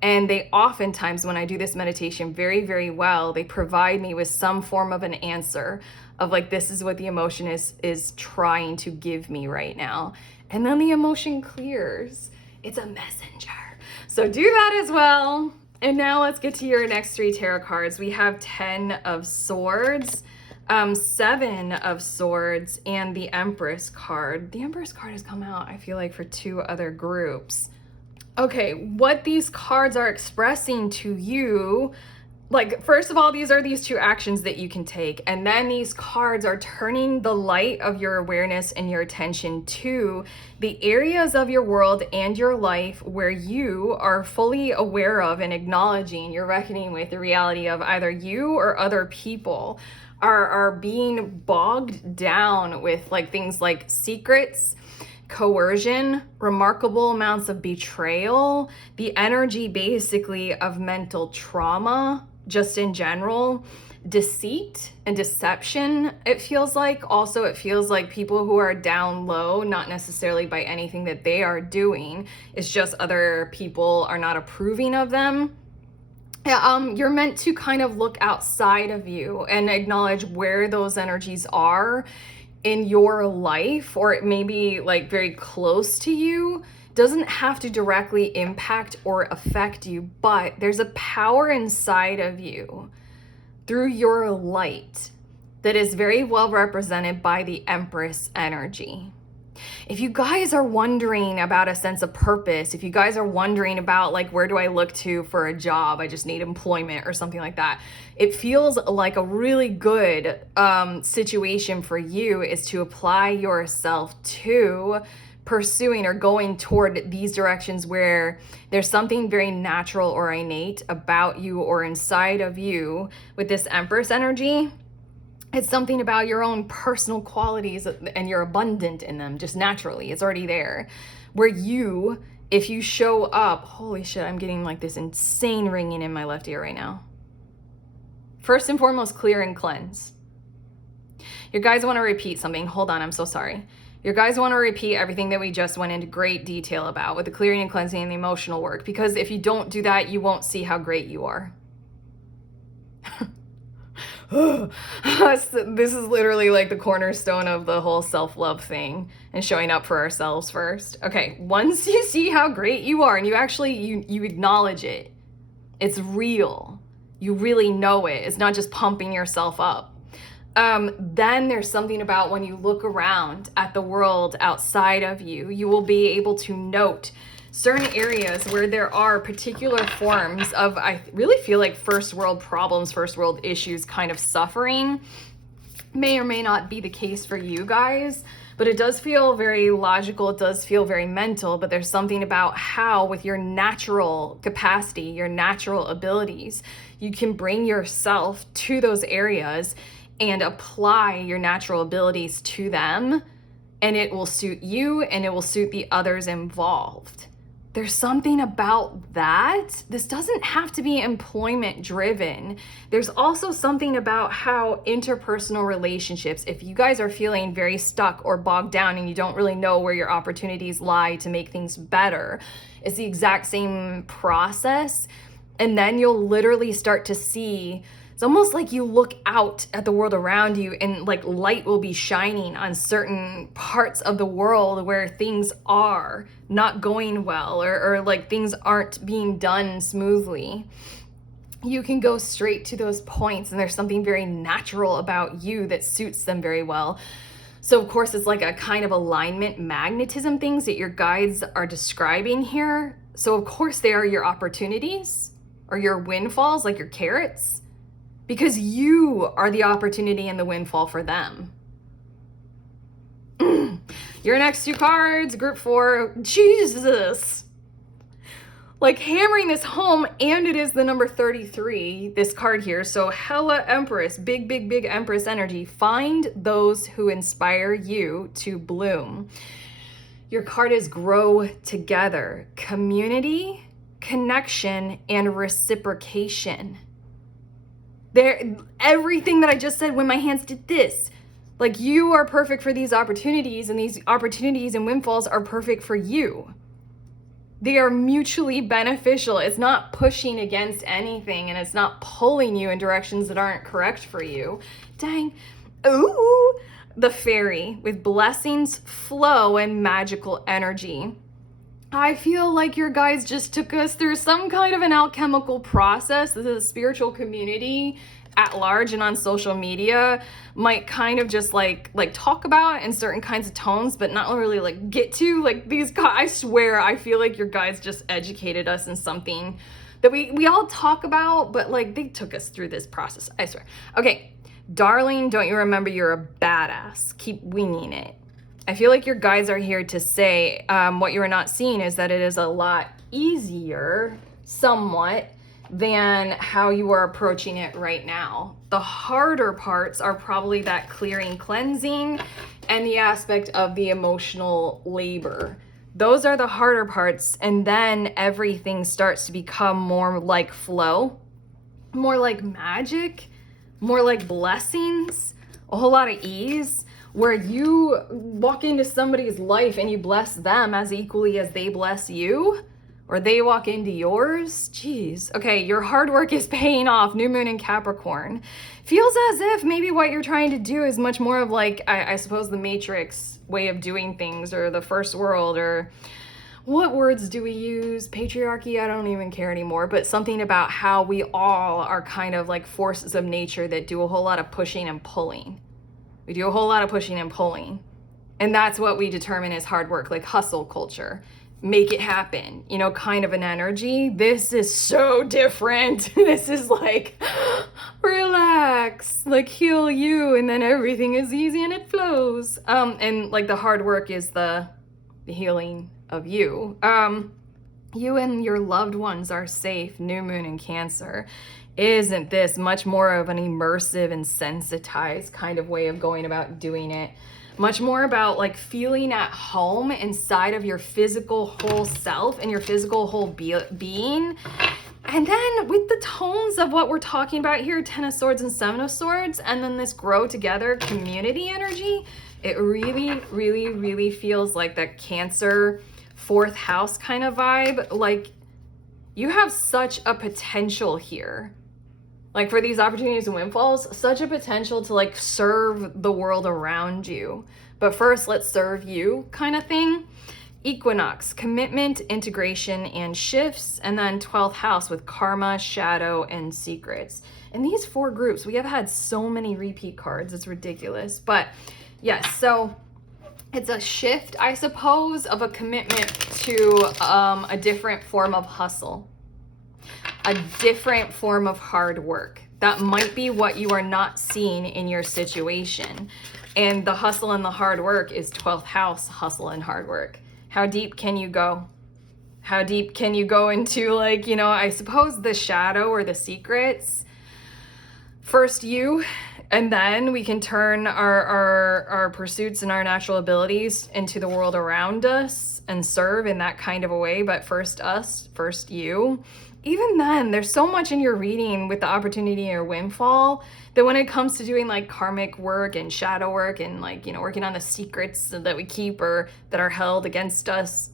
And they oftentimes, when I do this meditation very, very well, they provide me with some form of an answer of like, this is what the emotion is trying to give me right now. And then the emotion clears. It's a messenger. So do that as well. And now let's get to your next 3 tarot cards. We have 10 of Swords, 7 of Swords, and the Empress card. The Empress card has come out, I feel like, for 2 other groups. Okay, what these cards are expressing to you, like, first of all, these are these 2 actions that you can take. And then these cards are turning the light of your awareness and your attention to the areas of your world and your life where you are fully aware of and acknowledging, you're reckoning with the reality of either you or other people are being bogged down with like things like secrets, coercion, remarkable amounts of betrayal, the energy basically of mental trauma, just in general, deceit and deception, it feels like. Also, it feels like people who are down low, not necessarily by anything that they are doing, it's just other people are not approving of them. You're meant to kind of look outside of you and acknowledge where those energies are in your life, or it may be like very close to you, doesn't have to directly impact or affect you, but there's a power inside of you through your light that is very well represented by the Empress energy. If you guys are wondering about a sense of purpose, if you guys are wondering about like, where do I look to for a job? I just need employment or something like that. It feels like a really good situation for you is to apply yourself to pursuing or going toward these directions where there's something very natural or innate about you or inside of you with this Empress energy. It's something about your own personal qualities and you're abundant in them just naturally. It's already there. Where you, if you show up, holy shit, I'm getting like this insane ringing in my left ear right now. First and foremost, clear and cleanse. You guys want to repeat something. Hold on, I'm so sorry. You guys want to repeat everything that we just went into great detail about with the clearing and cleansing and the emotional work, because if you don't do that, you won't see how great you are. This is literally like the cornerstone of the whole self-love thing and showing up for ourselves first. Okay, once you see how great you are and you actually, you acknowledge it, it's real. You really know it. It's not just pumping yourself up. Then there's something about when you look around at the world outside of you, you will be able to note certain areas where there are particular forms of, I really feel like first world problems, first world issues kind of suffering. May or may not be the case for you guys, but it does feel very logical. It does feel very mental, but there's something about how with your natural capacity, your natural abilities, you can bring yourself to those areas and apply your natural abilities to them, and it will suit you and it will suit the others involved. There's something about that. This doesn't have to be employment driven. There's also something about how interpersonal relationships, if you guys are feeling very stuck or bogged down and you don't really know where your opportunities lie to make things better, it's the exact same process. And then you'll literally start to see, it's almost like you look out at the world around you and like light will be shining on certain parts of the world where things are not going well or like things aren't being done smoothly. You can go straight to those points and there's something very natural about you that suits them very well. So of course it's like a kind of alignment magnetism things that your guides are describing here. So of course they are your opportunities or your windfalls, like your carrots. Because you are the opportunity and the windfall for them. Your next two cards, group 4, Jesus. Like hammering this home, and it is the number 33, this card here. So hella Empress, big, big, big Empress energy. Find those who inspire you to bloom. Your card is grow together, community, connection, and reciprocation. There, everything that I just said when my hands did this, like you are perfect for these opportunities, and these opportunities and windfalls are perfect for you. They are mutually beneficial. It's not pushing against anything, and it's not pulling you in directions that aren't correct for you. Dang. Ooh, the fairy with blessings, flow, and magical energy. I feel like your guides just took us through some kind of an alchemical process that the spiritual community at large and on social media might kind of just like talk about in certain kinds of tones, but not really like get to. Like these guys, I swear, I feel like your guides just educated us in something that we all talk about, but like they took us through this process, I swear. Okay, darling, don't you remember you're a badass? Keep winging it. I feel like your guides are here to say what you're not seeing is that it is a lot easier, somewhat, than how you are approaching it right now. The harder parts are probably that clearing, cleansing, and the aspect of the emotional labor. Those are the harder parts, and then everything starts to become more like flow, more like magic, more like blessings, a whole lot of ease. Where you walk into somebody's life and you bless them as equally as they bless you, or they walk into yours. Jeez. Okay, your hard work is paying off. New moon in Capricorn. Feels as if maybe what you're trying to do is much more of like, I suppose the Matrix way of doing things, or the first world, or what words do we use? Patriarchy, I don't even care anymore, but something about how we all are kind of like forces of nature that do a whole lot of pushing and pulling. We do a whole lot of pushing and pulling. And that's what we determine as hard work, like hustle culture. Make it happen, you know, kind of an energy. This is so different. This is like, relax, like heal you, and then everything is easy and it flows. And like the hard work is the healing of you. You and your loved ones are safe. New moon in Cancer. Isn't this much more of an immersive and sensitized kind of way of going about doing it? Much more about like feeling at home inside of your physical whole self and your physical whole being. And then with the tones of what we're talking about here, 10 of Swords and 7 of Swords, and then this grow together community energy, it really, really, really feels like that Cancer 4th house kind of vibe. Like you have such a potential here. Like for these opportunities and windfalls, such a potential to like serve the world around you. But first, let's serve you kind of thing. Equinox, commitment, integration, and shifts. And then 12th house with karma, shadow, and secrets. In these 4 groups, we have had so many repeat cards. It's ridiculous. But yes, so it's a shift, I suppose, of a commitment to a different form of hustle. A different form of hard work. That might be what you are not seeing in your situation. And the hustle and the hard work is 12th house, hustle and hard work. How deep can you go? How deep can you go into, like, you know, I suppose the shadow or the secrets? First you, and then we can turn our pursuits and our natural abilities into the world around us and serve in that kind of a way. But first us, first you. Even then, there's so much in your reading with the opportunity or windfall that when it comes to doing like karmic work and shadow work and like, you know, working on the secrets that we keep or that are held against us.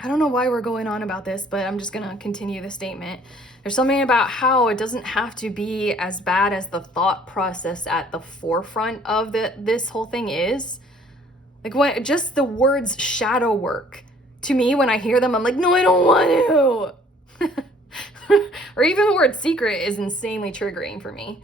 I don't know why we're going on about this, but I'm just going to continue the statement. There's something about how it doesn't have to be as bad as the thought process at the forefront of this whole thing is. Like what, just the words shadow work. To me, when I hear them, I'm like, no, I don't want to. Or even the word secret is insanely triggering for me.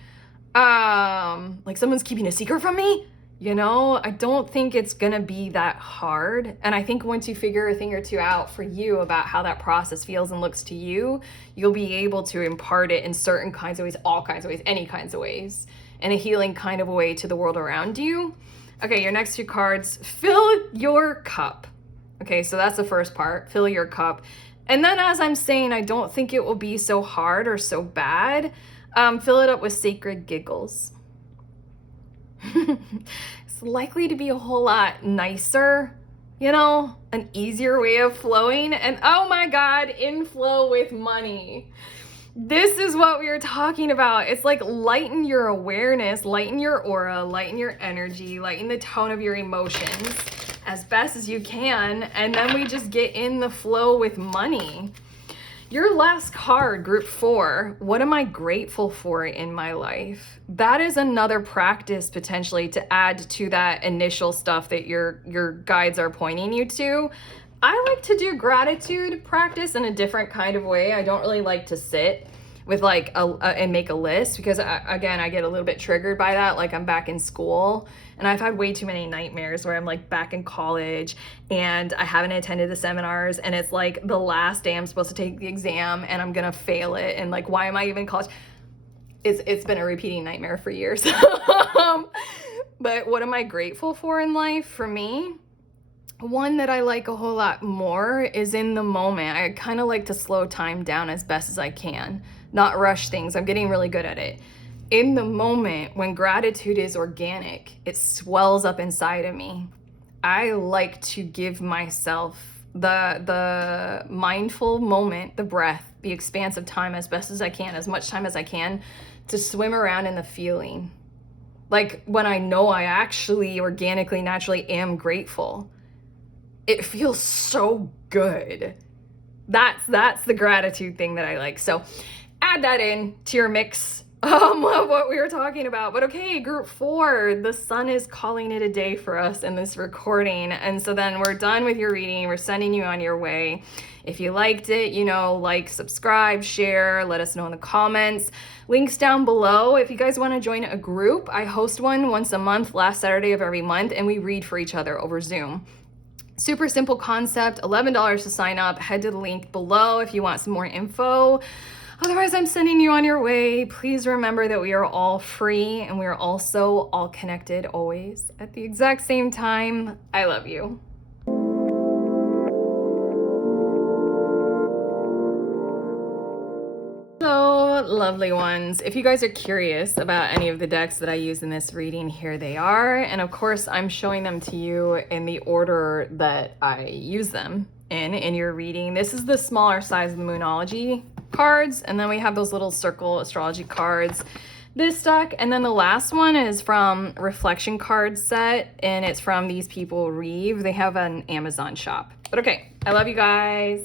Like someone's keeping a secret from me, you know? I don't think it's gonna be that hard. And I think once you figure a thing or two out for you about how that process feels and looks to you, you'll be able to impart it in certain kinds of ways, all kinds of ways, any kinds of ways, in a healing kind of a way to the world around you. Okay, your next 2 cards, fill your cup. Okay, so that's the first part, fill your cup. And then as I'm saying, I don't think it will be so hard or so bad. Fill it up with sacred giggles. It's likely to be a whole lot nicer, you know, an easier way of flowing. And oh my God, inflow with money. This is what we were talking about. It's like lighten your awareness, lighten your aura, lighten your energy, lighten the tone of your emotions as best as you can, and then we just get in the flow with money. Your last card, group 4, what am I grateful for in my life? That is another practice potentially to add to that initial stuff that your guides are pointing you to. I like to do gratitude practice in a different kind of way. I don't really like to sit with like and make a list because again, I get a little bit triggered by that. Like I'm back in school and I've had way too many nightmares where I'm like back in college and I haven't attended the seminars and it's like the last day I'm supposed to take the exam and I'm gonna fail it. And like, why am I even in college? It's been a repeating nightmare for years. But what am I grateful for in life? For me, one that I like a whole lot more is in the moment. I kind of like to slow time down as best as I can, not rush things. I'm getting really good at it. In the moment, when gratitude is organic, it swells up inside of me. I like to give myself the mindful moment, the breath, the expanse of time as best as I can, as much time as I can, to swim around in the feeling. Like when I know I actually organically, naturally am grateful. It feels so good. That's the gratitude thing that I like. So add that in to your mix what we were talking about. But okay, group 4, the sun is calling it a day for us in this recording. And so then we're done with your reading. We're sending you on your way. If you liked it, you know, like, subscribe, share, let us know in the comments. Links down below. If you guys want to join a group, I host one once a month, last Saturday of every month, and we read for each other over Zoom. Super simple concept, $11 to sign up. Head to the link below if you want some more info. Otherwise, I'm sending you on your way. Please remember that we are all free and we are also all connected always at the exact same time. I love you. So, lovely ones, if you guys are curious about any of the decks that I use in this reading, here they are. And of course, I'm showing them to you in the order that I use them in your reading. This is the smaller size of the Moonology cards, and then we have those little circle astrology cards, this deck, and then the last one is from Reflection Card Set, and it's from These People Reeve. They have an Amazon shop. But okay, I love you guys.